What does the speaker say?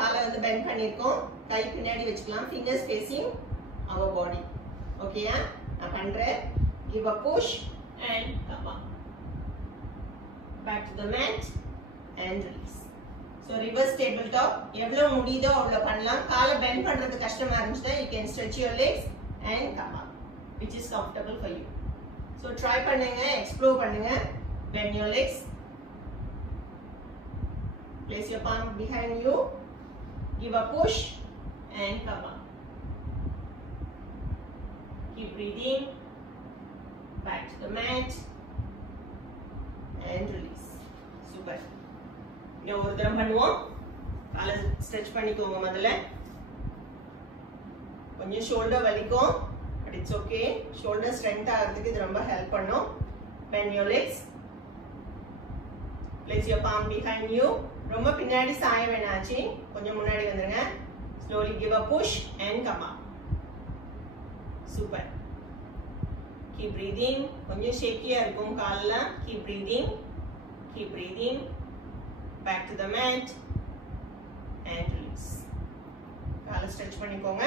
காலை வந்து bend பண்ணிருக்கோம். கை பின்னாடி வச்சுக்கலாம். Fingers facing our body. Okay, நான் பண்றேன். Give a push and come up. Back to the mat and release. So reverse tabletop. எவ்வளவு முடியுதோ அவ்வளவு பண்ணலாம். காலை bend பண்றது கஷ்டமா இருந்துச்சுன்னா you can stretch your legs and come up, which is comfortable for you. So try பண்ணுங்க, explore பண்ணுங்க. Bend your legs. Place your palm behind you. Give a push and come up. Keep breathing. Back to the mat and release. Super. இங்க ஒரு தடவை பண்ணுவோம். காலை stretch பண்ணிக்கோங்க முதல்ல. கொஞ்சம் ஷோல்டர் வலிக்கும், but it's okay. Shoulder strength ஆகிறதுக்கு இது ரொம்ப ஹெல்ப் பண்ணும். Bend your legs. Place your palm behind you. ரொம்ப பின்னாடி சாய வேணாச்சு, கொஞ்சம் முன்னாடி வந்துருங்க. Slowly give a push and come up. Super. Keep breathing. கொஞ்சம் ஷேக்கியா இருக்கும் கால்ல. Keep breathing. Keep breathing. Back to the mat and release. காலை ஸ்ட்ரெச் பண்ணிக்கோங்க.